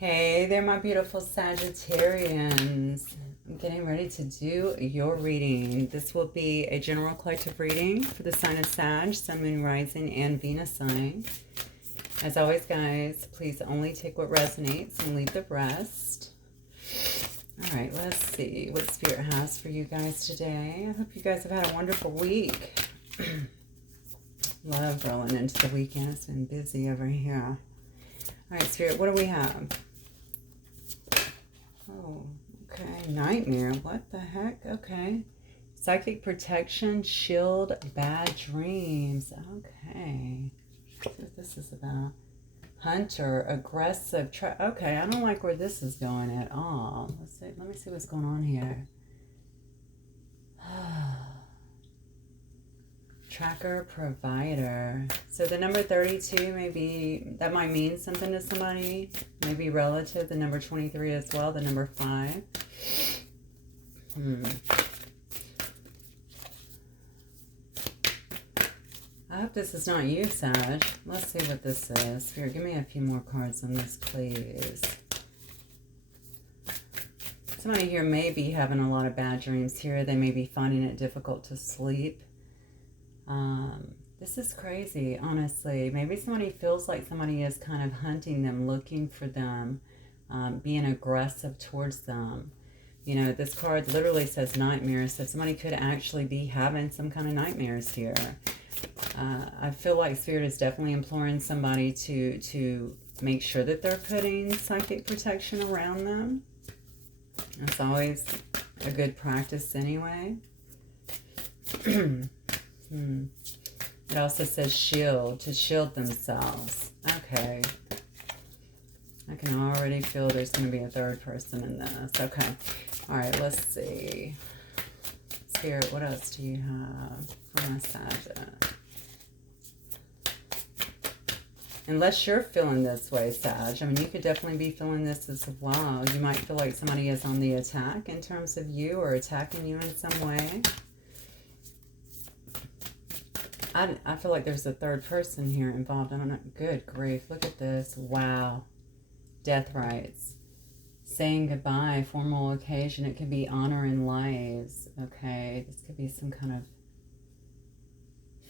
Hey there, my beautiful Sagittarians. I'm getting ready to do your reading. This will be a general collective reading for the sign of Sag, Sun, Moon, Rising, and Venus sign. As always, guys, please only take what resonates and leave the rest. All right, let's see what Spirit has for you guys today. I hope you guys have had a wonderful week. Love rolling into the weekend. It's been busy over here. All right, Spirit, what do we have? Oh, okay. Nightmare. What the heck? Okay. Psychic protection, shield, bad dreams. Okay. Let's see what this is about. Hunter, aggressive. Okay, I don't like where this is going at all. Let's see. Let me see what's going on here. Tracker, provider. So the number 32, maybe that might mean something to somebody. Maybe relative. The number 23 as well. The number 5. I hope this is not you, Sag. Let's see what this is. Spirit, give me a few more cards on this, please. Somebody here may be having a lot of bad dreams here. They may be finding it difficult to sleep. This is crazy, honestly. Maybe somebody feels like somebody is kind of hunting them, looking for them, being aggressive towards them. You know, this card literally says nightmares, so somebody could actually be having some kind of nightmares here. I feel like Spirit is definitely imploring somebody to make sure that they're putting psychic protection around them. That's always a good practice anyway. It also says shield, to shield themselves. Okay. I can already feel there's going to be a third person in this. Okay. All right, let's see. Spirit, what else do you have for my Sag? Unless you're feeling this way, Sag. I mean, you could definitely be feeling this as well. You might feel like somebody is on the attack in terms of you or attacking you in some way. I feel like there's a third person here involved. I don't know. Good grief. Look at this. Wow. Death rites. Saying goodbye. Formal occasion. It could be honoring lives. Okay. This could be some kind of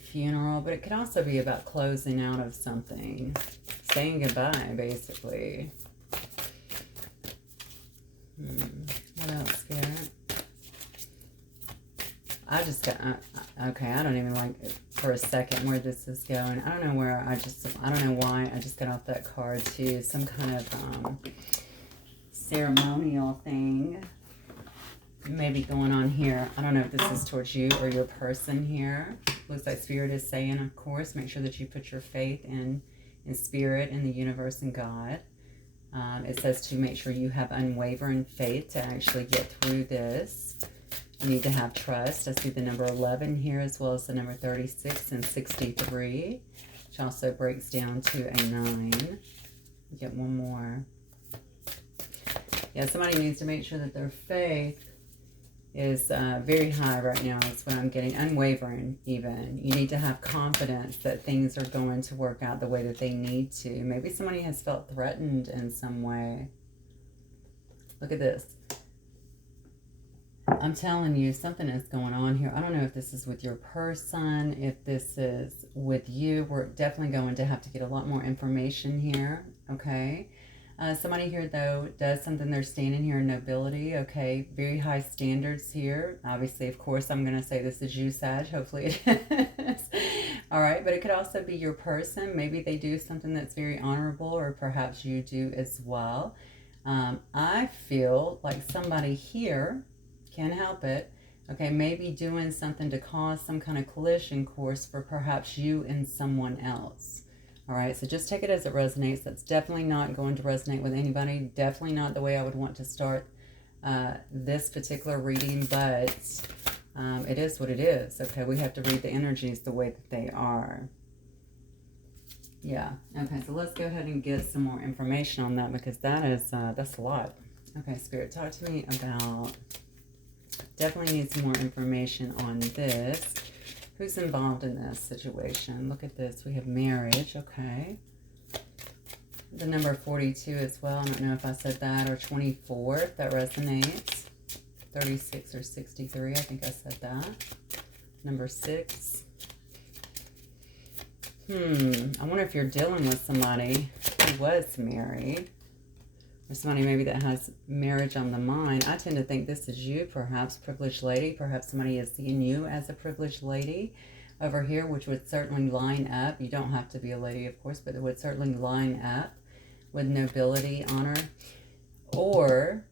funeral. But it could also be about closing out of something. Saying goodbye, basically. What else, Spirit? I just got, okay, I don't even like for a second where this is going. I don't know where, I don't know why I just got off that card too. Some kind of ceremonial thing maybe going on here. I don't know if this is towards you or your person here. Looks like Spirit is saying, of course, make sure that you put your faith in Spirit, in the universe, and God. It says to make sure you have unwavering faith to actually get through this. You need to have trust. I see the number 11 here as well as the number 36 and 63, which also breaks down to a 9. Get one more. Yeah, somebody needs to make sure that their faith is very high right now. That's what I'm getting. Unwavering, even. You need to have confidence that things are going to work out the way that they need to. Maybe somebody has felt threatened in some way. Look at this. I'm telling you, something is going on here. I don't know if this is with your person, if this is with you. We're definitely going to have to get a lot more information here, okay? Somebody here, though, does something. They're standing here in nobility, okay? Very high standards here. Obviously, of course, I'm going to say this is you, Sag. Hopefully it is. All right, but it could also be your person. Maybe they do something that's very honorable, or perhaps you do as well. I feel like somebody here, can't help it, okay, maybe doing something to cause some kind of collision course for perhaps you and someone else. All right, so just take it as it resonates. That's definitely not going to resonate with anybody. Definitely not the way I would want to start this particular reading, but it is what it is. Okay, we have to read the energies the way that they are. Yeah, okay, so let's go ahead and get some more information on that, because that is, that's a lot. Okay, Spirit, talk to me about... Definitely need some more information on this. Who's involved in this situation? Look at this. We have marriage. Okay. the number 42 as well. I don't know if I said that, or 24, if that resonates. 36 or 63, I think I said that. Number 6. I wonder if you're dealing with somebody who was married, or somebody maybe that has marriage on the mind. I tend to think this is you, perhaps, privileged lady. Perhaps somebody is seeing you as a privileged lady over here, which would certainly line up. You don't have to be a lady, of course, but it would certainly line up with nobility, honor. Or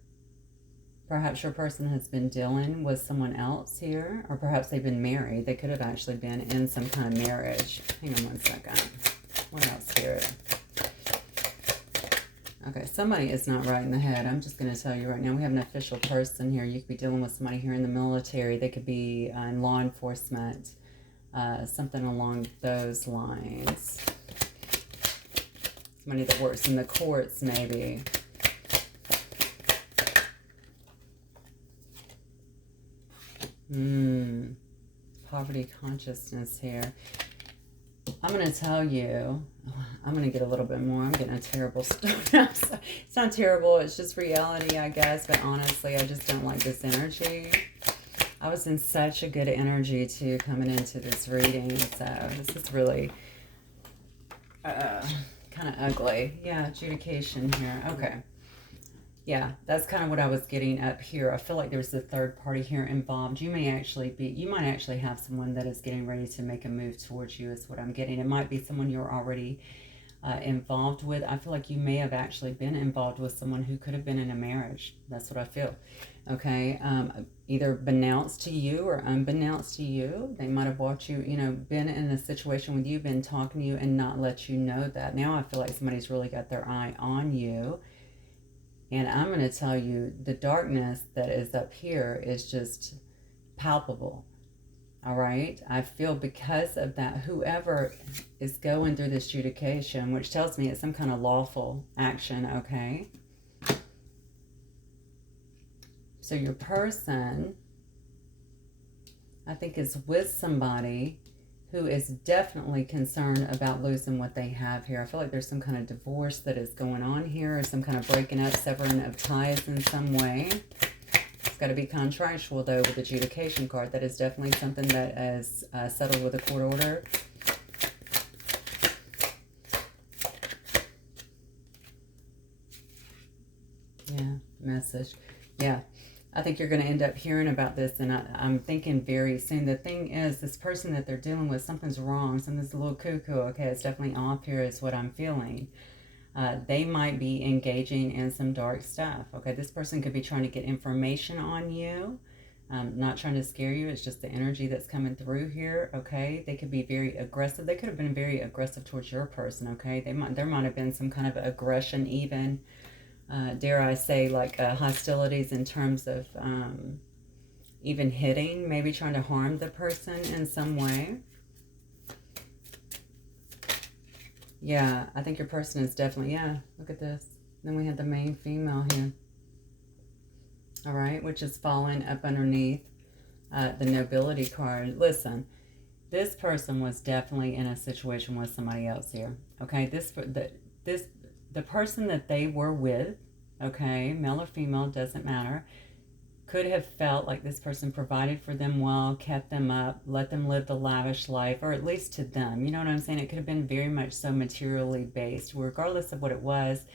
perhaps your person has been dealing with someone else here, or perhaps they've been married. They could have actually been in some kind of marriage. Hang on one second. What else, Spirit? Okay, somebody is not right in the head. I'm just going to tell you right now, we have an official person here. You could be dealing with somebody here in the military. They could be in law enforcement, something along those lines. Somebody that works in the courts, maybe. Poverty consciousness here. I'm going to tell you, I'm going to get a little bit more. I'm getting a terrible story. It's not terrible. It's just reality, I guess. But honestly, I just don't like this energy. I was in such a good energy, too, coming into this reading. So this is really kind of ugly. Yeah, adjudication here. Okay. Yeah, that's kind of what I was getting up here. I feel like there's a third party here involved. You might actually have someone that is getting ready to make a move towards you, is what I'm getting. It might be someone you're already involved with. I feel like you may have actually been involved with someone who could have been in a marriage. That's what I feel. Okay, either beknownst to you or unbeknownst to you. They might have watched you, been in a situation with you, been talking to you and not let you know that. Now I feel like somebody's really got their eye on you. And I'm going to tell you, the darkness that is up here is just palpable. All right? I feel because of that, whoever is going through this adjudication, which tells me it's some kind of lawful action, okay? So your person, I think, is with somebody who is definitely concerned about losing what they have here. I feel like there's some kind of divorce that is going on here, or some kind of breaking up, severing of ties in some way. It's got to be contractual, though, with the adjudication card. That is definitely something that is settled with a court order. Yeah, message. Yeah. I think you're going to end up hearing about this, and I'm thinking very soon. The thing is, this person that they're dealing with, something's wrong. Something's a little cuckoo. Okay, it's definitely off here is what I'm feeling. They might be engaging in some dark stuff. Okay, this person could be trying to get information on you. Not trying to scare you. It's just the energy that's coming through here. Okay, they could be very aggressive. They could have been very aggressive towards your person. Okay, there might have been some kind of aggression even. Dare I say, like hostilities in terms of even hitting, maybe trying to harm the person in some way. Yeah, I think your person is definitely, yeah, look at this. Then we have the main female here. All right, which is falling up underneath the nobility card. Listen, this person was definitely in a situation with somebody else here. Okay, the person that they were with, okay, male or female, doesn't matter, could have felt like this person provided for them well, kept them up, let them live the lavish life, or at least to them. You know what I'm saying? It could have been very much so materially based. Regardless of what it was,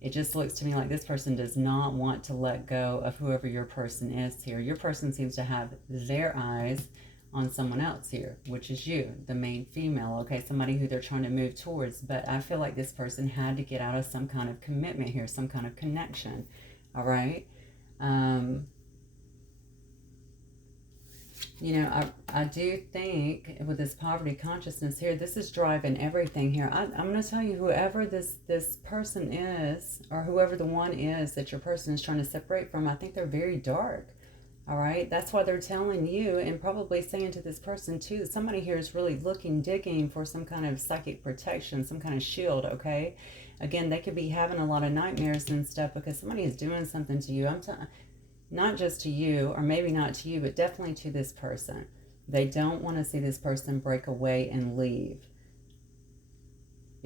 it just looks to me like this person does not want to let go of whoever your person is here. Your person seems to have their eyes on someone else here, which is you, the main female, okay, somebody who they're trying to move towards. But I feel like this person had to get out of some kind of commitment here, some kind of connection. All right, I do think with this poverty consciousness here, this is driving everything here. I'm going to tell you, whoever this person is, or whoever the one is that your person is trying to separate from, I think they're very dark. All right, that's why they're telling you, and probably saying to this person too, somebody here is really digging for some kind of psychic protection, some kind of shield, okay? Again, they could be having a lot of nightmares and stuff because somebody is doing something to you. Not just to you, or maybe not to you, but definitely to this person. They don't want to see this person break away and leave.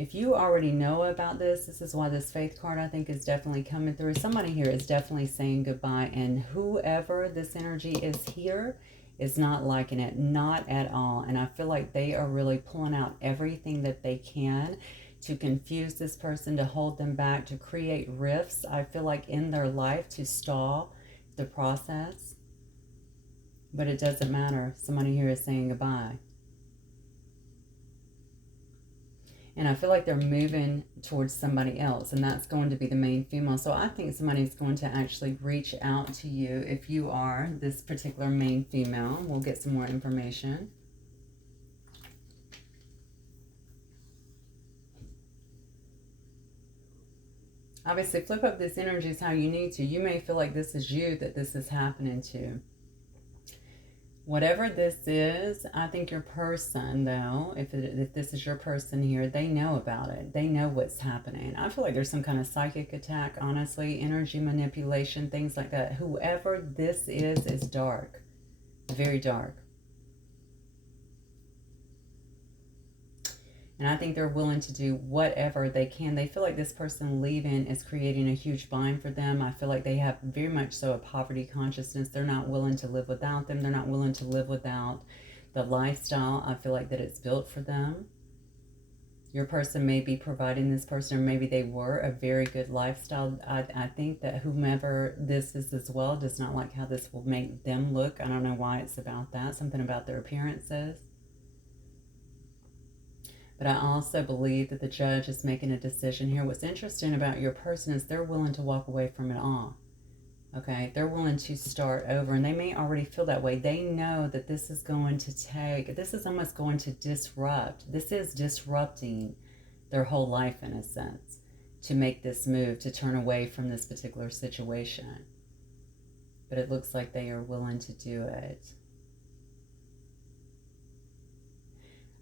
If you already know about this, this is why this faith card I think is definitely coming through. Somebody here is definitely saying goodbye, and whoever this energy is here is not liking it, not at all. And I feel like they are really pulling out everything that they can to confuse this person, to hold them back, to create rifts, I feel like, in their life, to stall the process. But it doesn't matter. Somebody here is saying goodbye. And I feel like they're moving towards somebody else, and that's going to be the main female. So I think somebody's going to actually reach out to you if you are this particular main female. We'll get some more information. Obviously, flip up this energy is how you need to. You may feel like this is you that this is happening to. Whatever this is, I think your person, though, if this is your person here, they know about it. They know what's happening. I feel like there's some kind of psychic attack, honestly, energy manipulation, things like that. Whoever this is dark, very dark. And I think they're willing to do whatever they can. They feel like this person leaving is creating a huge bind for them. I feel like they have very much so a poverty consciousness. They're not willing to live without them. They're not willing to live without the lifestyle. I feel like that it's built for them. Your person may be providing this person, or maybe they were, a very good lifestyle. I think that whomever this is as well does not like how this will make them look. I don't know why it's about that. Something about their appearances. But I also believe that the judge is making a decision here. What's interesting about your person is they're willing to walk away from it all. Okay, they're willing to start over, and they may already feel that way. They know that this is going to take, this is almost going to disrupt. This is disrupting their whole life in a sense, to make this move, to turn away from this particular situation. But it looks like they are willing to do it.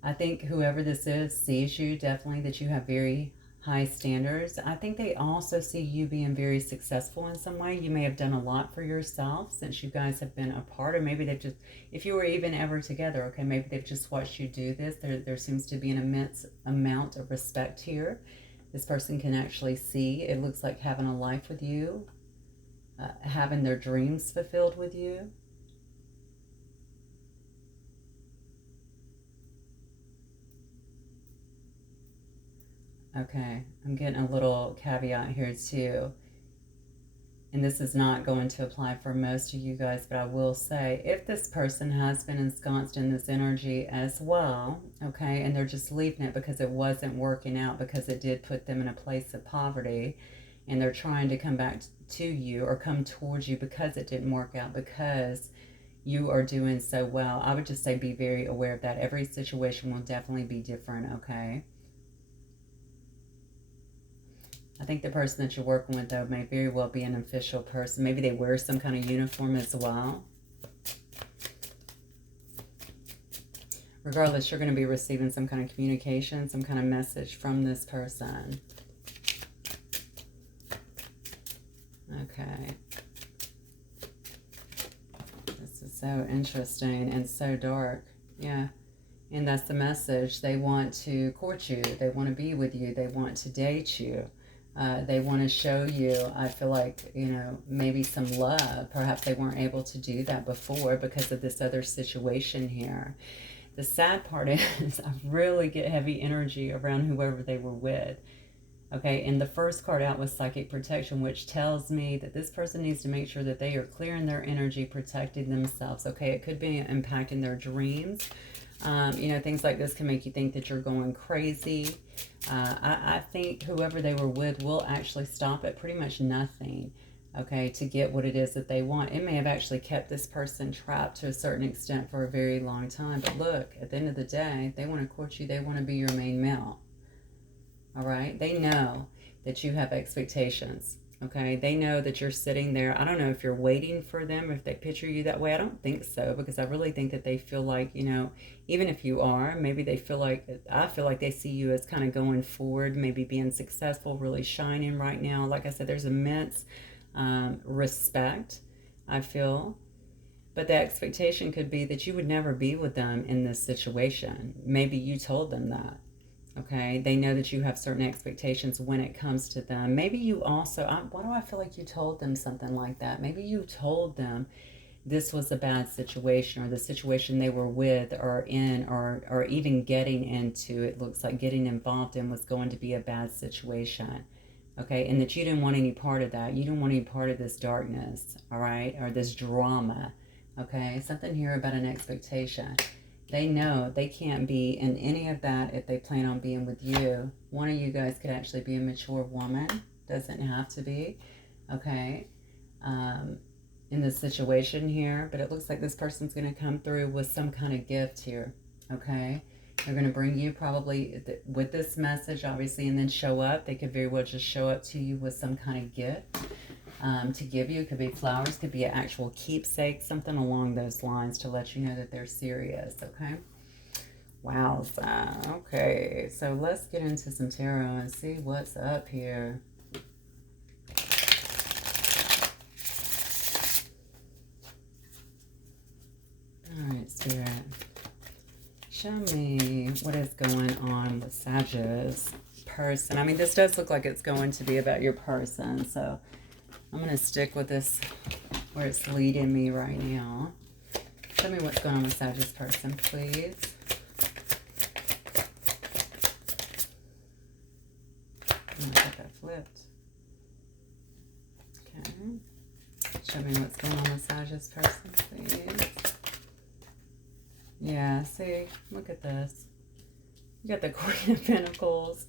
I think whoever this is sees you, definitely, that you have very high standards. I think they also see you being very successful in some way. You may have done a lot for yourself since you guys have been apart, or maybe they've just, if you were even ever together, okay, maybe they've just watched you do this. There seems to be an immense amount of respect here. This person can actually see, it looks like, having a life with you, having their dreams fulfilled with you. Okay, I'm getting a little caveat here too. And this is not going to apply for most of you guys, but I will say, if this person has been ensconced in this energy as well, okay, and they're just leaving it because it wasn't working out, because it did put them in a place of poverty, and they're trying to come back to you or come towards you because it didn't work out, because you are doing so well, I would just say be very aware of that. Every situation will definitely be different, okay? I think the person that you're working with, though, may very well be an official person. Maybe they wear some kind of uniform as well. Regardless, you're going to be receiving some kind of communication, some kind of message from this person. Okay. This is so interesting and so dark. Yeah. And that's the message. They want to court you. They want to be with you. They want to date you. They want to show you, I feel like, you know, maybe some love. Perhaps they weren't able to do that before because of this other situation here. The sad part is I really get heavy energy around whoever they were with. Okay, and the first card out was Psychic Protection, which tells me that this person needs to make sure that they are clearing their energy, protecting themselves. Okay, it could be impacting their dreams. You know, things like this can make you think that you're going crazy. I think whoever they were with will actually stop at pretty much nothing, okay, to get what it is that they want. It may have actually kept this person trapped to a certain extent for a very long time. But look, at the end of the day, they want to court you. They want to be your main male. All right? They know that you have expectations. Okay, they know that you're sitting there. I don't know if you're waiting for them, if they picture you that way. I don't think so, because I really think that they feel like, you know, even if you are, maybe they feel like, I feel like they see you as kind of going forward, maybe being successful, really shining right now. Like I said, there's immense respect, I feel. But the expectation could be that you would never be with them in this situation. Maybe you told them that. Okay, they know that you have certain expectations when it comes to them. Maybe you also, why do I feel like you told them something like that? Maybe you told them this was a bad situation, or the situation they were with or in, or even getting into, it looks like getting involved in, was going to be a bad situation. Okay, and that you didn't want any part of that. You didn't want any part of this darkness, all right, or this drama. Okay, something here about an expectation. They know they can't be in any of that if they plan on being with you. One of you guys could actually be a mature woman. Doesn't have to be. Okay. In this situation here. But it looks like this person's going to come through with some kind of gift here. Okay. They're going to bring you probably with this message, obviously, and then show up. They could very well just show up to you with some kind of gift. To give you. It could be flowers, could be an actual keepsake, something along those lines to let you know that they're serious, okay? Wow. Okay, so let's get into some tarot and see what's up here. All right, Spirit. Show me what is going on with Sagittarius person. I mean, this does look like it's going to be about your person, so I'm going to stick with this where it's leading me right now. Tell me what's going on with Sagittarius person, please. I got that flipped. Okay. Show me what's going on with Sagittarius person, please. Yeah, see, look at this. You got the Queen of Pentacles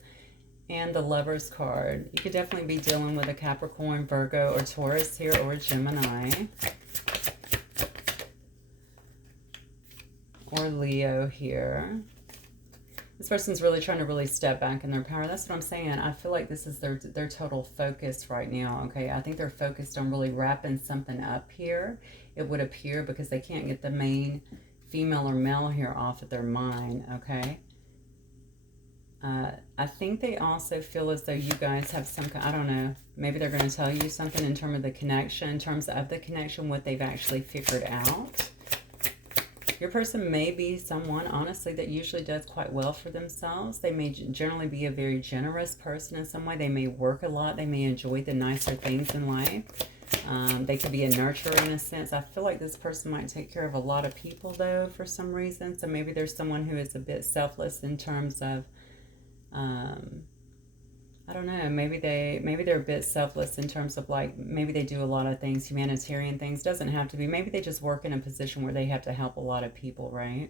and the Lover's card. You could definitely be dealing with a Capricorn, Virgo, or Taurus here, or a Gemini. Or Leo here. This person's really trying to really step back in their power. That's what I'm saying. I feel like this is their total focus right now, okay? I think they're focused on really wrapping something up here, it would appear, because they can't get the main female or male here off of their mind, okay? I think they also feel as though you guys have some, I don't know, maybe they're going to tell you something in terms of the connection, what they've actually figured out. Your person may be someone, honestly, that usually does quite well for themselves. They may generally be a very generous person in some way. They may work a lot. They may enjoy the nicer things in life. They could be a nurturer in a sense. I feel like this person might take care of a lot of people, though, for some reason. So maybe there's someone who is a bit selfless in terms of, I don't know, maybe they're a bit selfless in terms of, like, maybe they do a lot of things, humanitarian things. Doesn't have to be. Maybe they just work in a position where they have to help a lot of people, right?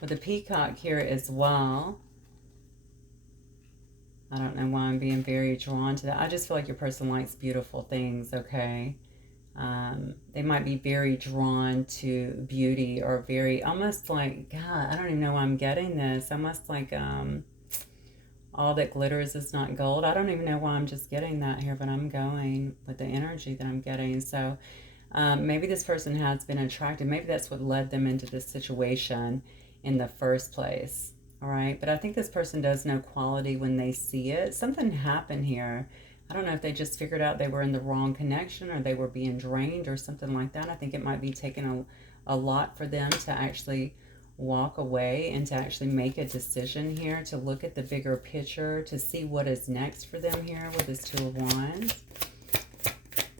With the peacock here as well. I don't know why I'm being very drawn to that. I just feel like your person likes beautiful things, okay? They might be very drawn to beauty, or very, almost like, God, I don't even know why I'm getting this. Almost like all that glitters is not gold. I don't even know why I'm just getting that here, but I'm going with the energy that I'm getting. So maybe this person has been attracted. Maybe that's what led them into this situation in the first place. All right, but I think this person does know quality when they see it. Something happened here. I don't know if they just figured out they were in the wrong connection, or they were being drained, or something like that. I think it might be taking a lot for them to actually walk away and to actually make a decision here, to look at the bigger picture, to see what is next for them here with this Two of Wands.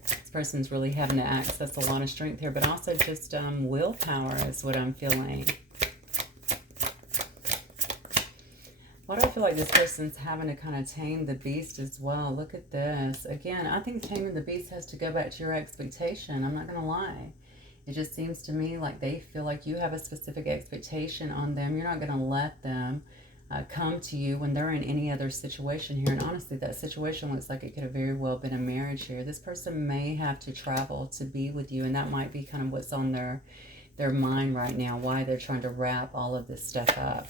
This person's really having to access a lot of strength here, but also just willpower is what I'm feeling. Why do I feel like this person's having to kind of tame the beast as well? Look at this. Again, I think taming the beast has to go back to your expectation. I'm not going to lie. It just seems to me like they feel like you have a specific expectation on them. You're not going to let them come to you when they're in any other situation here. And honestly, that situation looks like it could have very well been a marriage here. This person may have to travel to be with you, and that might be kind of what's on their mind right now, why they're trying to wrap all of this stuff up.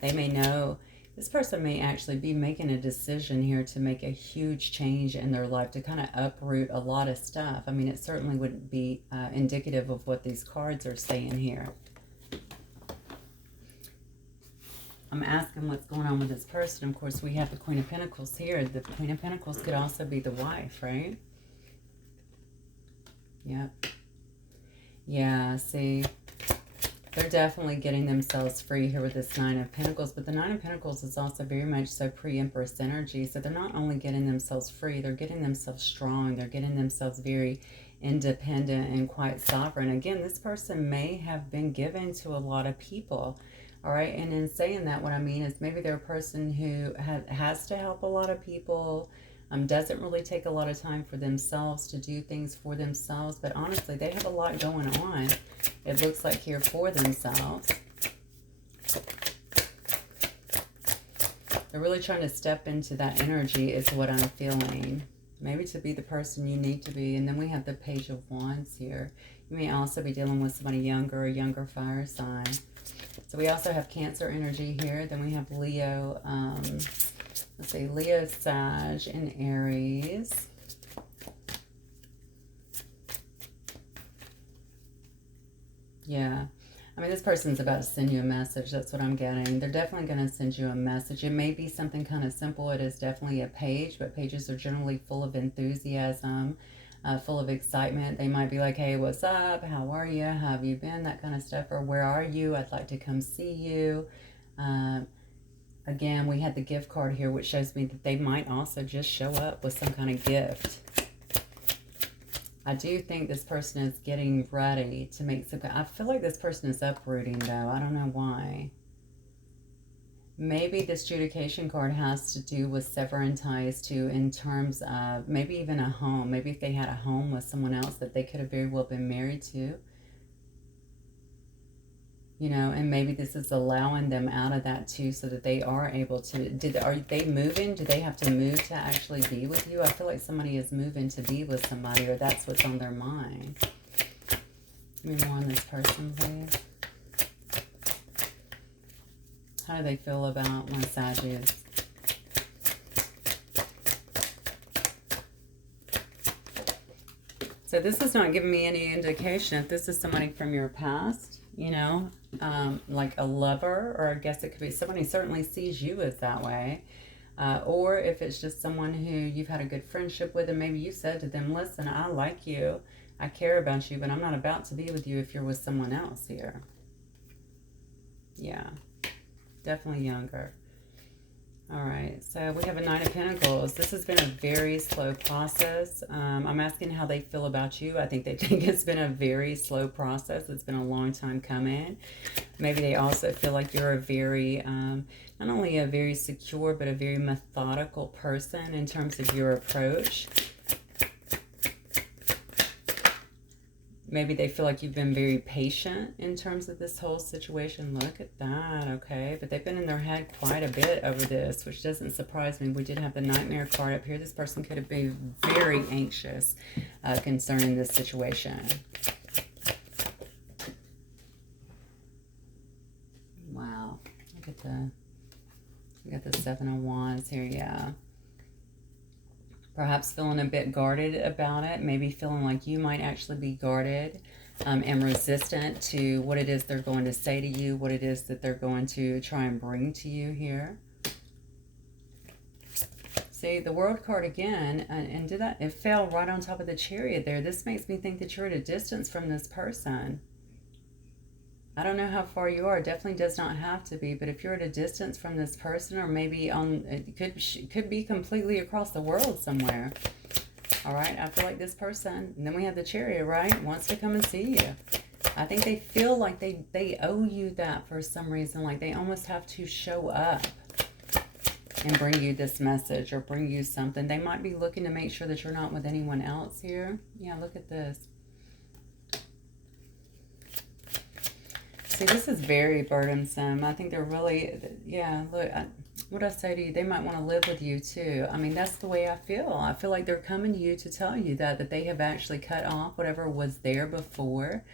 They may know, this person may actually be making a decision here to make a huge change in their life, to kind of uproot a lot of stuff. I mean, it certainly would be indicative of what these cards are saying here. I'm asking what's going on with this person. Of course, we have the Queen of Pentacles here. The Queen of Pentacles could also be the wife, right? Yep. Yeah, see, They're definitely getting themselves free here with this Nine of Pentacles, but the Nine of Pentacles is also very much so pre-Empress energy. So they're not only getting themselves free, they're getting themselves strong. They're getting themselves very independent and quite sovereign. Again, this person may have been given to a lot of people. All right, and in saying that, what I mean is maybe they're a person who has to help a lot of people, doesn't really take a lot of time for themselves to do things for themselves, but honestly, they have a lot going on, it looks like here, for themselves. They're really trying to step into that energy is what I'm feeling. Maybe to be the person you need to be. And then we have the Page of Wands here. You may also be dealing with somebody younger, a younger fire sign. So we also have Cancer energy here. Then we have Leo, let's see, Leo, Sag, and Aries. Yeah. I mean, this person's about to send you a message. That's what I'm getting. They're definitely going to send you a message. It may be something kind of simple. It is definitely a page, but pages are generally full of enthusiasm, full of excitement. They might be like, hey, what's up? How are you? How have you been? That kind of stuff. Or where are you? I'd like to come see you. Again, we had the gift card here, which shows me that they might also just show up with some kind of gift. I do think this person is getting ready to make some... I feel like this person is uprooting, though. I don't know why. Maybe this Judication card has to do with severing ties, too, in terms of maybe even a home. Maybe if they had a home with someone else that they could have very well been married to. You know, and maybe this is allowing them out of that too, so that they are able to... Are they moving? Do they have to move to actually be with you? I feel like somebody is moving to be with somebody, or that's what's on their mind. Give me more on this person, please. How do they feel about my Sagittarius? So this is not giving me any indication if this is somebody from your past, you know, like a lover, or I guess it could be somebody who certainly sees you as that way. Or if it's just someone who you've had a good friendship with, and maybe you said to them, listen, I like you, I care about you, but I'm not about to be with you if you're with someone else here. Yeah, definitely younger. All right, so we have a Nine of Pentacles. This has been a very slow process. I'm asking how they feel about you. I think they think it's been a very slow process. It's been a long time coming. Maybe they also feel like you're a very, not only a very secure, but a very methodical person in terms of your approach. Maybe they feel like you've been very patient in terms of this whole situation. Look at that, okay? But they've been in their head quite a bit over this, which doesn't surprise me. We did have the Nightmare card up here. This person could have been very anxious concerning this situation. Wow. Look at we got the Seven of Wands here, yeah. Perhaps feeling a bit guarded about it. Maybe feeling like you might actually be guarded and resistant to what it is they're going to say to you, what it is that they're going to try and bring to you here. See, the World card again, and did that? It fell right on top of the Chariot there. This makes me think that you're at a distance from this person. I don't know how far you are. It definitely does not have to be, but if you're at a distance from this person, or maybe on, it could be completely across the world somewhere. All right, I feel like this person, and then we have the Chariot, right, wants to come and see you. I think they feel like they owe you that for some reason, like they almost have to show up and bring you this message or bring you something. They might be looking to make sure that you're not with anyone else here. Yeah, look at this. See, this is very burdensome. I think they're really, yeah, look, what I say to you, they might want to live with you too. I mean, that's the way I feel. I feel like they're coming to you to tell you that they have actually cut off whatever was there before.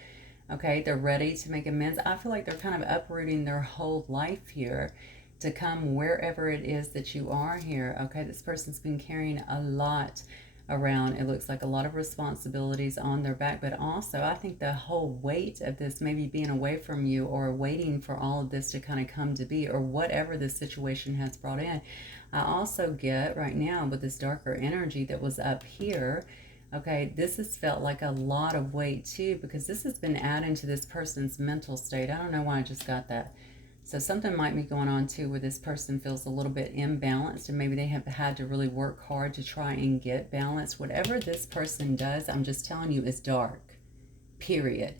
Okay, they're ready to make amends. I feel like they're kind of uprooting their whole life here to come wherever it is that you are here. Okay, this person's been carrying a lot around. It looks like a lot of responsibilities on their back, but also I think the whole weight of this, maybe being away from you or waiting for all of this to kind of come to be, or whatever this situation has brought in. I also get right now with this darker energy that was up here, Okay, this has felt like a lot of weight too, because this has been adding to this person's mental state. I don't know why I just got that. So something might be going on too where this person feels a little bit imbalanced, and maybe they have had to really work hard to try and get balance. Whatever this person does, I'm just telling you, is dark, period.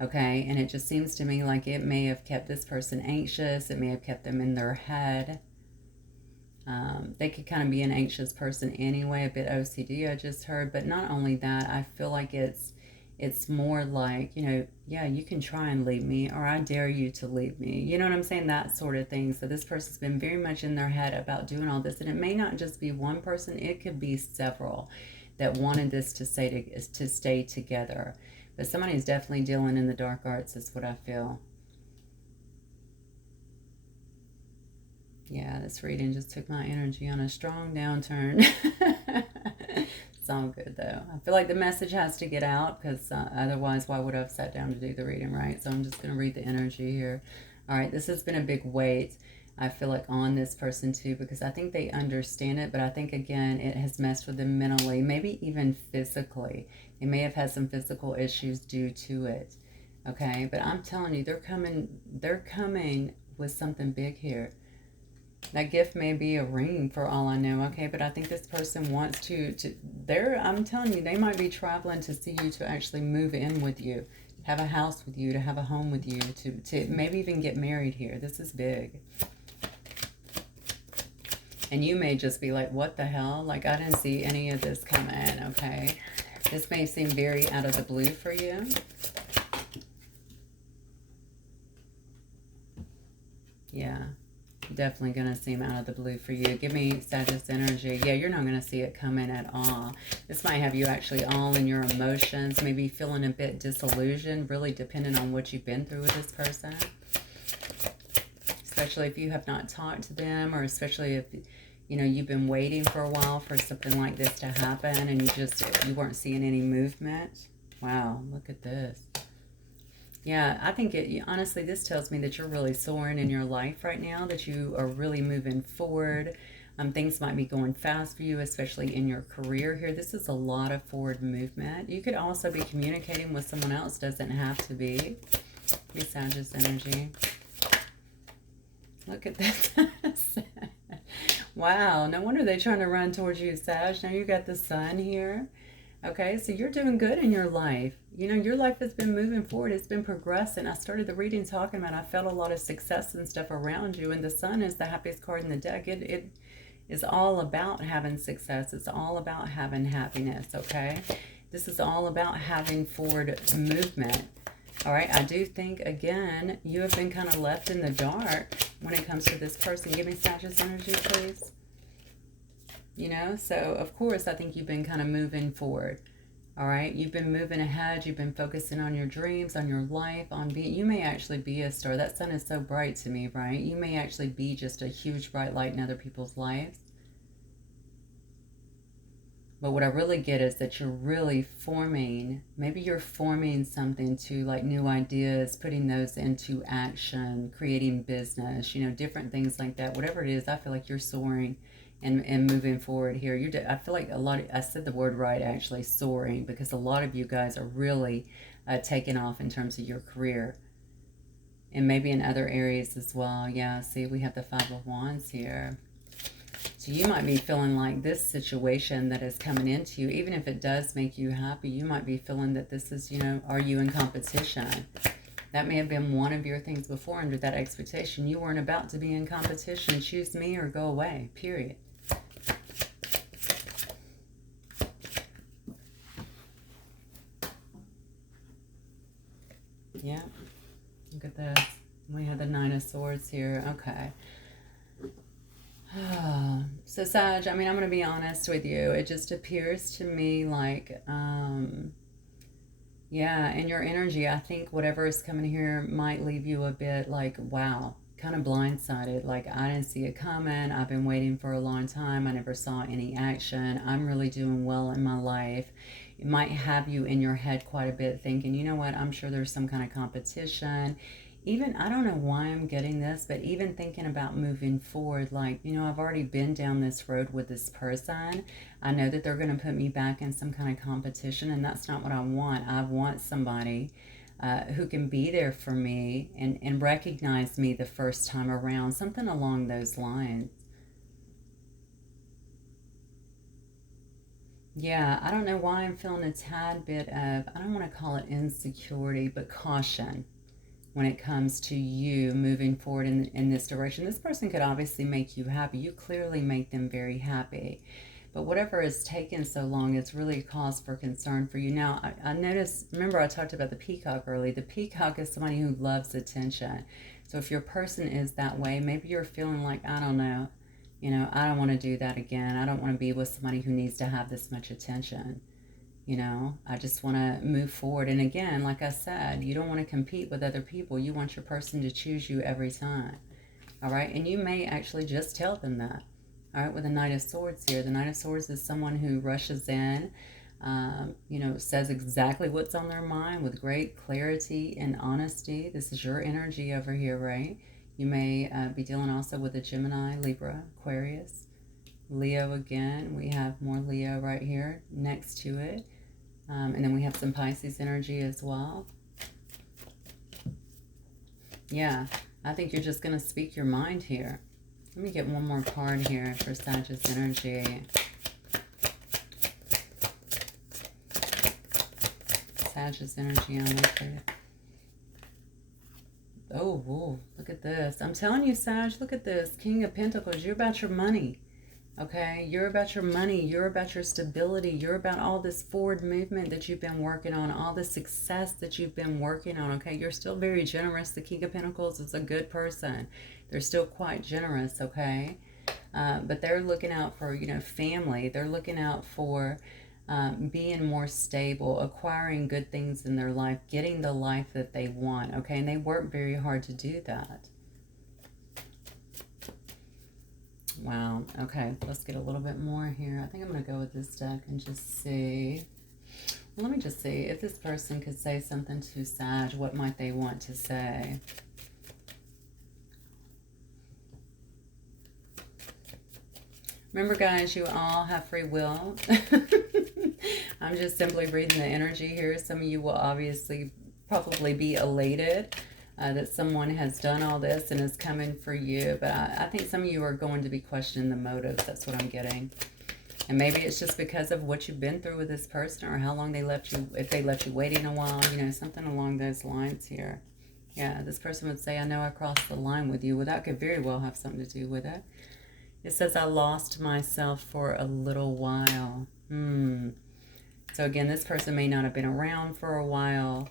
Okay, and it just seems to me like it may have kept this person anxious. It may have kept them in their head. They could kind of be an anxious person anyway, a bit OCD, I just heard. But not only that, I feel like it's more like, you know, yeah, you can try and leave me, or I dare you to leave me. You know what I'm saying? That sort of thing. So this person's been very much in their head about doing all this. And it may not just be one person. It could be several that wanted this to stay together. But somebody's definitely dealing in the dark arts is what I feel. Yeah, this reading just took my energy on a strong downturn. It's all good though. I feel like the message has to get out, because otherwise why would I have sat down to do the reading, right? So I'm just going to read the energy here. All right, this has been a big weight, I feel like, on this person too, because I think they understand it, but I think, again, it has messed with them mentally, maybe even physically. They may have had some physical issues due to it, okay? But I'm telling you, they're coming with something big here. That gift may be a ring for all I know, okay? But I think this person wants I'm telling you, they might be traveling to see you, to actually move in with you, have a house with you, to have a home with you, to maybe even get married here. This is big. And you may just be like, what the hell? Like, I didn't see any of this coming, okay? This may seem very out of the blue for you. Yeah. Definitely going to seem out of the blue for you. Give me Sagittarius energy. Yeah, you're not going to see it coming at all. This might have you actually all in your emotions, maybe feeling a bit disillusioned, really depending on what you've been through with this person. Especially if you have not talked to them, or especially if, you know, you've been waiting for a while for something like this to happen and you weren't seeing any movement. Wow, look at this. Yeah, I think honestly, this tells me that you're really soaring in your life right now, that you are really moving forward. Things might be going fast for you, especially in your career here. This is a lot of forward movement. You could also be communicating with someone else, doesn't have to be. Be Sagittarius energy. Look at this. Wow, no wonder they're trying to run towards you, Sag. Now you got the sun here. Okay, so you're doing good in your life. You know, your life has been moving forward. It's been progressing. I started the reading talking about I felt a lot of success and stuff around you. And the sun is the happiest card in the deck. It is all about having success. It's all about having happiness, okay? This is all about having forward movement. All right, I do think, again, you have been kind of left in the dark when it comes to this person. Give me Sagittarius energy, please. You know, so of course I think you've been kind of moving forward. All right, you've been moving ahead. You've been focusing on your dreams, on your life, on being, you may actually be a star. That sun is so bright to me, right? You may actually be just a huge bright light in other people's lives. But what I really get is that you're really forming, maybe you're forming something to, like, new ideas, putting those into action, creating business, you know, different things like that. Whatever it is, I feel like you're soaring and moving forward here. I feel like I said the word right, actually, soaring, because a lot of you guys are really taking off in terms of your career. And maybe in other areas as well. Yeah, see, we have the Five of Wands here. So you might be feeling like this situation that is coming into you, even if it does make you happy, you might be feeling that this is, you know, are you in competition? That may have been one of your things before under that expectation. You weren't about to be in competition. Choose me or go away, period. Yeah, look at this. We have the Nine of Swords here. Okay. So Sag, I mean, I'm going to be honest with you. It just appears to me like, yeah, in your energy, I think whatever is coming here might leave you a bit like, wow, kind of blindsided. Like, I didn't see it coming. I've been waiting for a long time. I never saw any action. I'm really doing well in my life. It might have you in your head quite a bit thinking, you know what, I'm sure there's some kind of competition. even, I don't know why I'm getting this, but even thinking about moving forward, like, you know, I've already been down this road with this person. I know that they're going to put me back in some kind of competition, and that's not what I want. I want somebody who can be there for me and recognize me the first time around, something along those lines. Yeah, I don't know why I'm feeling a tad bit of, I don't want to call it insecurity, but caution when it comes to you moving forward in this direction. This person could obviously make you happy. You clearly make them very happy. But whatever has taken so long, it's really a cause for concern for you. Now, I noticed, remember I talked about the peacock early. The peacock is somebody who loves attention. So if your person is that way, maybe you're feeling like, I don't know, you know, I don't want to do that again. I don't want to be with somebody who needs to have this much attention. You know, I just want to move forward. And again, like I said, you don't want to compete with other people. You want your person to choose you every time. All right. And you may actually just tell them that. All right. With the Knight of Swords here, the Knight of Swords is someone who rushes in, you know, says exactly what's on their mind with great clarity and honesty. This is your energy over here, right? You may be dealing also with a Gemini, Libra, Aquarius, Leo again. We have more Leo right here next to it. And then we have some Pisces energy as well. Yeah, I think you're just going to speak your mind here. Let me get one more card here for Sagittarius energy. Sagittarius energy on it. Oh, whoa, look at this. I'm telling you, Sag, look at this. King of Pentacles, you're about your money. Okay, you're about your money, you're about your stability, you're about all this forward movement that you've been working on, all the success that you've been working on, okay? You're still very generous. The King of Pentacles is a good person. They're still quite generous, okay? But they're looking out for, you know, family. They're looking out for being more stable, acquiring good things in their life, getting the life that they want, okay? And they work very hard to do that. Wow. Okay, let's get a little bit more here. I think I'm going to go with this deck and just see. Well, let me just see if this person could say something to Sag. What might they want to say? Remember, guys, you all have free will. I'm just simply reading the energy here. Some of you will obviously probably be elated that someone has done all this and is coming for you. But I think some of you are going to be questioning the motives. That's what I'm getting. And maybe it's just because of what you've been through with this person, or how long they left you, if they left you waiting a while, you know, something along those lines here. Yeah, this person would say, I know I crossed the line with you. Well, that could very well have something to do with it. It says, I lost myself for a little while. So again, this person may not have been around for a while.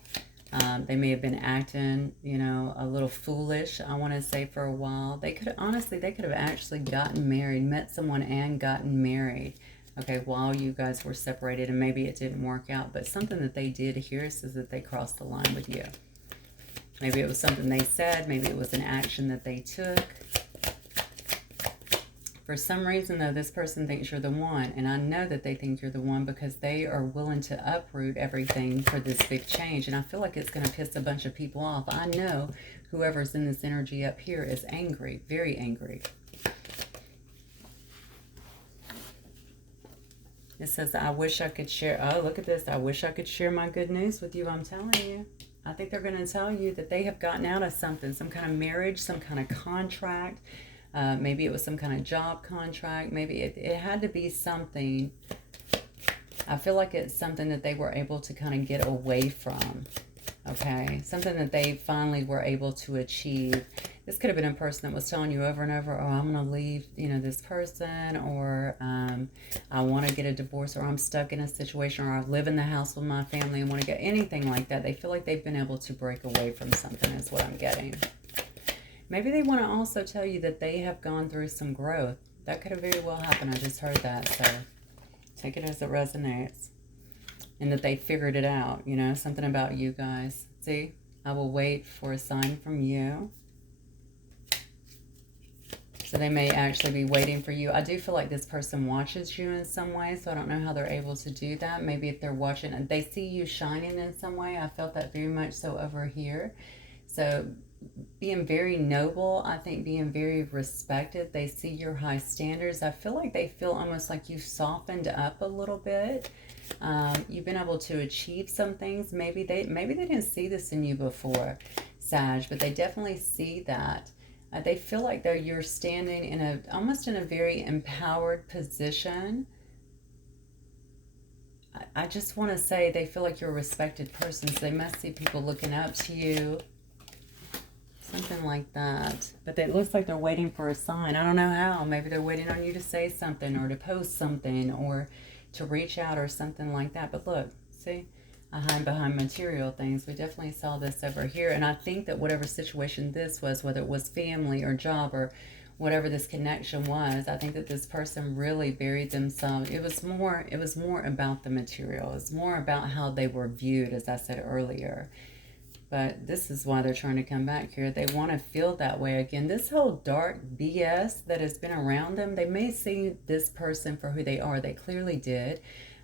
They may have been acting, you know, a little foolish, I want to say, for a while. They could, honestly, they could have actually gotten married, met someone and gotten married, okay, while you guys were separated, and maybe it didn't work out. But something that they did here says that they crossed the line with you. Maybe it was something they said. Maybe it was an action that they took. For some reason, though, this person thinks you're the one, and I know that they think you're the one because they are willing to uproot everything for this big change, and I feel like it's going to piss a bunch of people off. I know whoever's in this energy up here is angry, very angry. It says, I wish I could share, oh, look at this, I wish I could share my good news with you. I'm telling you. I think they're going to tell you that they have gotten out of something, some kind of marriage, some kind of contract. Maybe it was some kind of job contract. Maybe it had to be something. I feel like it's something that they were able to kind of get away from. Okay? Something that they finally were able to achieve. This could have been a person that was telling you over and over, oh, I'm going to leave, you know, this person, or I want to get a divorce, or I'm stuck in a situation, or I live in the house with my family and want to get anything like that. They feel like they've been able to break away from something is what I'm getting. Maybe they want to also tell you that they have gone through some growth. That could have very well happened. I just heard that, so take it as it resonates. And that they figured it out, you know, something about you guys. See, I will wait for a sign from you. So they may actually be waiting for you. I do feel like this person watches you in some way, so I don't know how they're able to do that. Maybe if they're watching and they see you shining in some way. I felt that very much so over here. So being very noble, I think being very respected. They see your high standards. I feel like they feel almost like you've softened up a little bit. You've been able to achieve some things. Maybe they didn't see this in you before, Sag, but they definitely see that. They feel like you're standing in almost in a very empowered position. I just want to say they feel like you're a respected person, so they must see people looking up to you. Something like that. But it looks like they're waiting for a sign. I don't know how. Maybe they're waiting on you to say something or to post something or to reach out or something like that. But look, see? I hide behind material things. We definitely saw this over here. And I think that whatever situation this was, whether it was family or job or whatever this connection was, I think that this person really buried themselves. It was more about the material. It's more about how they were viewed, as I said earlier. But this is why they're trying to come back here. They want to feel that way again. This whole dark BS that has been around them, they may see this person for who they are. They clearly did,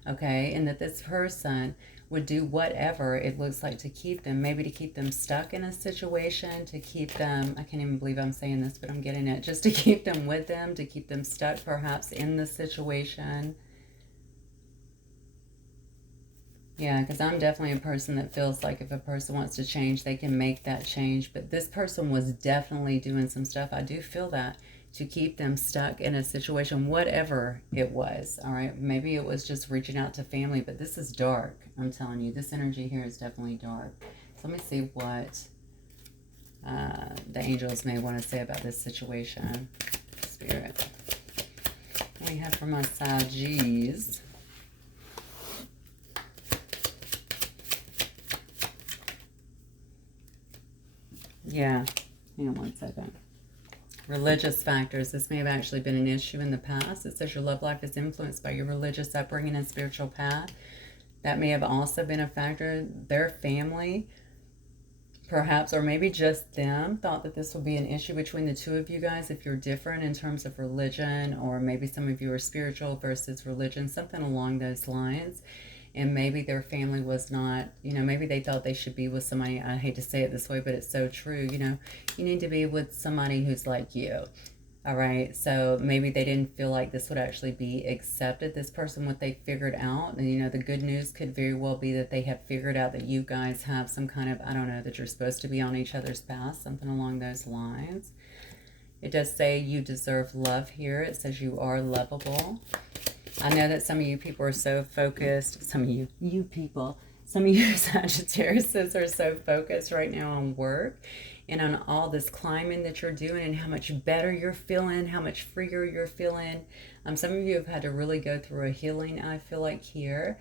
okay? And that this person would do whatever it looks like to keep them, maybe to keep them stuck in a situation, to keep them, I can't even believe I'm saying this, but I'm getting it, just to keep them with them, to keep them stuck perhaps in the situation. Yeah, because I'm definitely a person that feels like if a person wants to change, they can make that change. But this person was definitely doing some stuff. I do feel that to keep them stuck in a situation, whatever it was. All right, maybe it was just reaching out to family, but this is dark. I'm telling you, this energy here is definitely dark. So let me see what the angels may want to say about this situation. Spirit. What do we have for my Sagittarius? Yeah, hang on one second. Religious factors. This may have actually been an issue in the past. It says your love life is influenced by your religious upbringing and spiritual path. That may have also been a factor. Their family, perhaps, or maybe just them, thought that this would be an issue between the two of you guys if you're different in terms of religion, or maybe some of you are spiritual versus religion, something along those lines. And maybe their family was not, maybe they thought they should be with somebody. I hate to say it this way, but it's so true. You need to be with somebody who's like you. All right. So maybe they didn't feel like this would actually be accepted. This person, what they figured out, and the good news could very well be that they have figured out that you guys have some kind of, I don't know, that you're supposed to be on each other's path, something along those lines. It does say you deserve love here. It says you are lovable. I know that some of you people are so focused, some of you Sagittarius are so focused right now on work and on all this climbing that you're doing and how much better you're feeling, how much freer you're feeling. Some of you have had to really go through a healing, I feel like, here.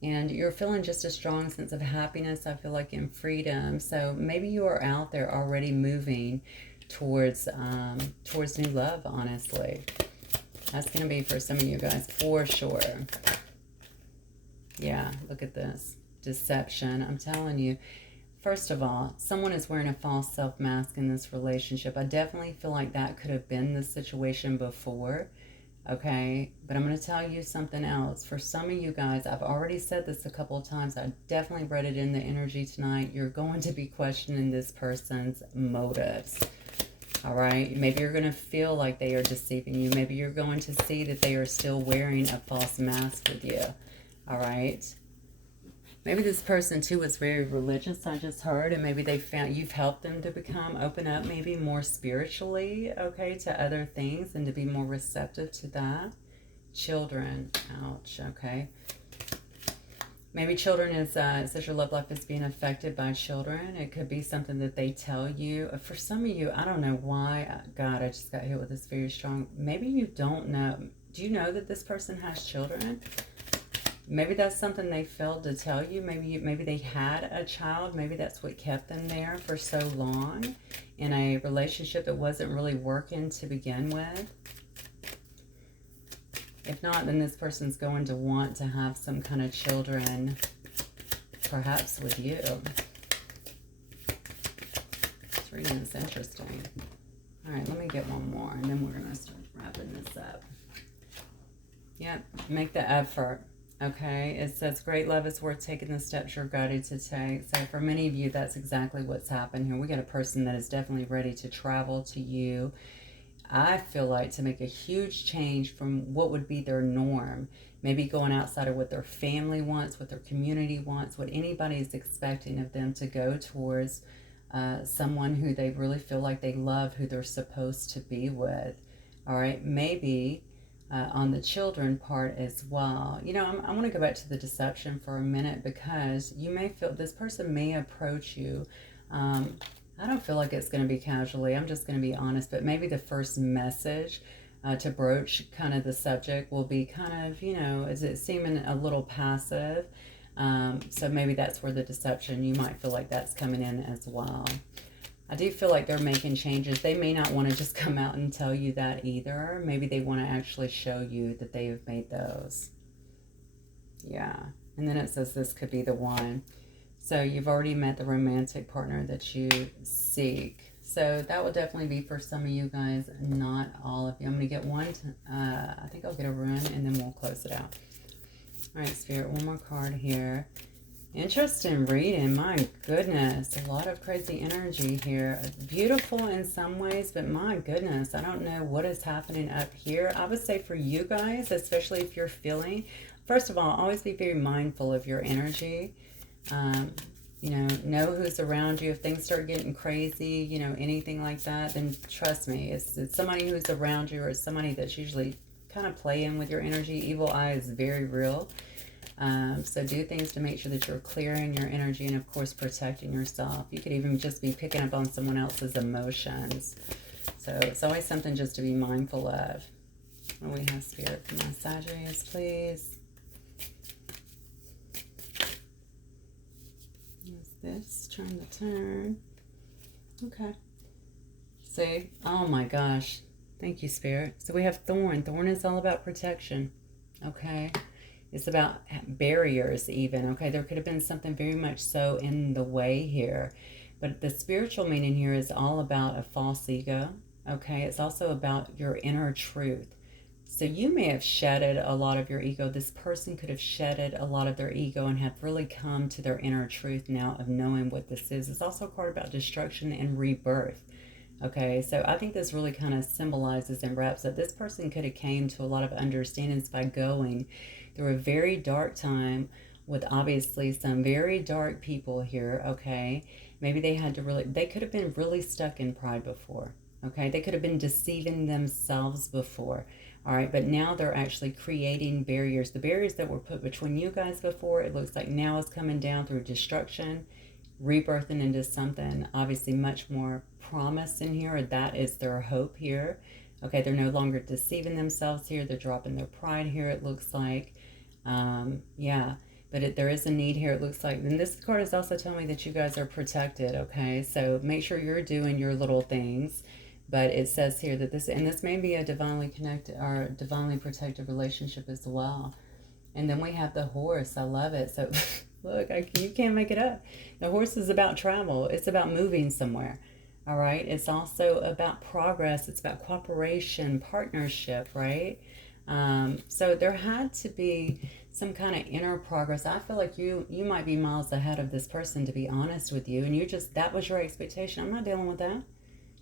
And you're feeling just a strong sense of happiness, I feel like, in freedom. So maybe you are out there already moving towards new love, honestly. That's going to be for some of you guys, for sure. Yeah, look at this. Deception. I'm telling you. First of all, someone is wearing a false self-mask in this relationship. I definitely feel like that could have been the situation before. Okay? But I'm going to tell you something else. For some of you guys, I've already said this a couple of times. I definitely read it in the energy tonight. You're going to be questioning this person's motives. All right, maybe you're going to feel like they are deceiving you. Maybe you're going to see that they are still wearing a false mask with you. All right. Maybe this person too was very religious, I just heard, and maybe they found you've helped them to open up maybe more spiritually, okay, to other things and to be more receptive to that. Children, ouch, okay. Maybe children is, it says your love life is being affected by children. It could be something that they tell you. For some of you, I don't know why. God, I just got hit with this very strong. Maybe you don't know. Do you know that this person has children? Maybe that's something they failed to tell you. Maybe they had a child. Maybe that's what kept them there for so long in a relationship that wasn't really working to begin with. If not, then this person's going to want to have some kind of children, perhaps with you. This reading is interesting. All right, let me get one more, and then we're going to start wrapping this up. Yep, make the effort. Okay, it says great love is worth taking the steps you're guided to take. So for many of you, that's exactly what's happened here. We got a person that is definitely ready to travel to you. I feel like to make a huge change from what would be their norm. Maybe going outside of what their family wants, what their community wants, what anybody is expecting of them, to go towards someone who they really feel like they love, who they're supposed to be with. All right, maybe on the children part as well. You know, I want to go back to the deception for a minute, because you may feel this person may approach you. I don't feel like it's going to be casually. I'm just going to be honest, but maybe the first message to broach kind of the subject will be kind of, you know, is it seeming a little passive? So maybe that's where the deception, you might feel like that's coming in as well. I do feel like they're making changes. They may not want to just come out and tell you that either. Maybe they want to actually show you that they have made those. Yeah. And then it says this could be the one. So you've already met the romantic partner that you seek. So that will definitely be for some of you guys, not all of you. I'm going to get one. I think I'll get a rune and then we'll close it out. All right, Spirit, one more card here. Interesting reading. My goodness, a lot of crazy energy here. Beautiful in some ways, but my goodness, I don't know what is happening up here. I would say for you guys, especially if you're feeling, first of all, always be very mindful of your energy. You know who's around you. If things start getting crazy, you know, anything like that, then trust me, it's somebody who's around you, or somebody that's usually kind of playing with your energy. Evil eye is very real. So do things to make sure that you're clearing your energy and, of course, protecting yourself. You could even just be picking up on someone else's emotions. So it's always something just to be mindful of. What do we have, Spirit, for my Sagittarius, please? What's this? Trying to turn. Okay. See? Oh, my gosh. Thank you, Spirit. So we have Thorn. Thorn is all about protection. Okay. It's about barriers even, okay? There could have been something very much so in the way here. But the spiritual meaning here is all about a false ego, okay? It's also about your inner truth. So you may have shedded a lot of your ego. This person could have shedded a lot of their ego and have really come to their inner truth now of knowing what this is. It's also a card about destruction and rebirth. Okay, so I think this really kind of symbolizes and wraps up. This person could have came to a lot of understandings by going through a very dark time with obviously some very dark people here, okay? Maybe they had to really, they could have been really stuck in pride before, okay? They could have been deceiving themselves before, all right? But now they're actually creating barriers. The barriers that were put between you guys before, it looks like now is coming down through destruction, rebirthing into something obviously much more promise in here, or that is their hope here. Okay, they're no longer deceiving themselves here. They're dropping their pride here, it looks like. Yeah, but there is a need here, it looks like. And this card is also telling me that you guys are protected, okay? So make sure you're doing your little things. But it says here that this, and this may be a divinely connected or divinely protected relationship as well. And then we have the horse. I love it. So look, you can't make it up. The horse is about travel. It's about moving somewhere. All right. It's also about progress. It's about cooperation, partnership, right? So there had to be some kind of inner progress. I feel like you might be miles ahead of this person, to be honest with you. And that was your expectation. I'm not dealing with that.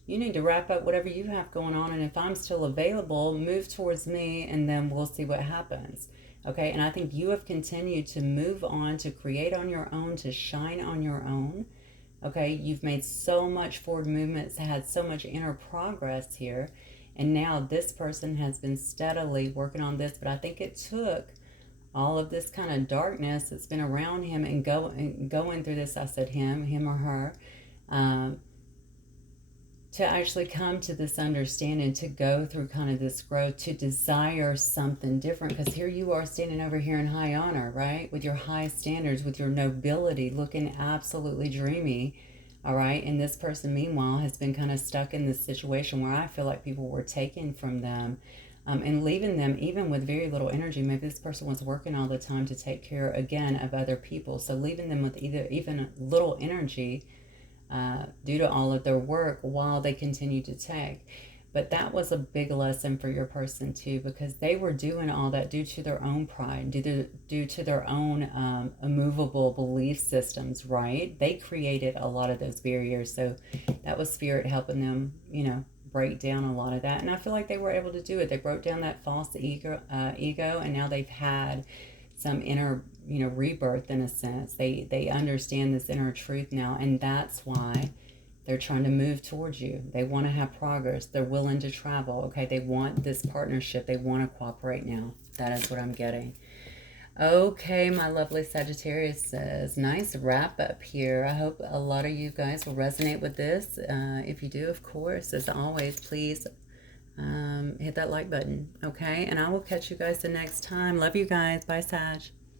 You need to wrap up whatever you have going on. And if I'm still available, move towards me and then we'll see what happens. Okay, and I think you have continued to move on, to create on your own, to shine on your own. Okay, you've made so much forward movements, had so much inner progress here. And now this person has been steadily working on this. But I think it took all of this kind of darkness that's been around him and going through this, I said him or her, to actually come to this understanding, to go through kind of this growth, to desire something different. Because here you are standing over here in high honor, right? With your high standards, with your nobility, looking absolutely dreamy, all right? And this person, meanwhile, has been kind of stuck in this situation where I feel like people were taken from them and leaving them even with very little energy. Maybe this person was working all the time to take care, again, of other people. So leaving them with even little energy due to all of their work while they continue to take. But that was a big lesson for your person too, because they were doing all that due to their own pride, due to their own immovable belief systems, right? They created a lot of those barriers. So that was spirit helping them, break down a lot of that. And I feel like they were able to do it. They broke down that false ego, and now they've had some inner, rebirth in a sense. They understand this inner truth now, and that's why they're trying to move towards you. They want to have progress. They're willing to travel. Okay, they want this partnership. They want to cooperate now. That is what I'm getting. Okay, my lovely Sagittarius says, nice wrap up here. I hope a lot of you guys will resonate with this. If you do, of course, as always, please hit that like button. Okay, and I will catch you guys the next time. Love you guys. Bye, Sag.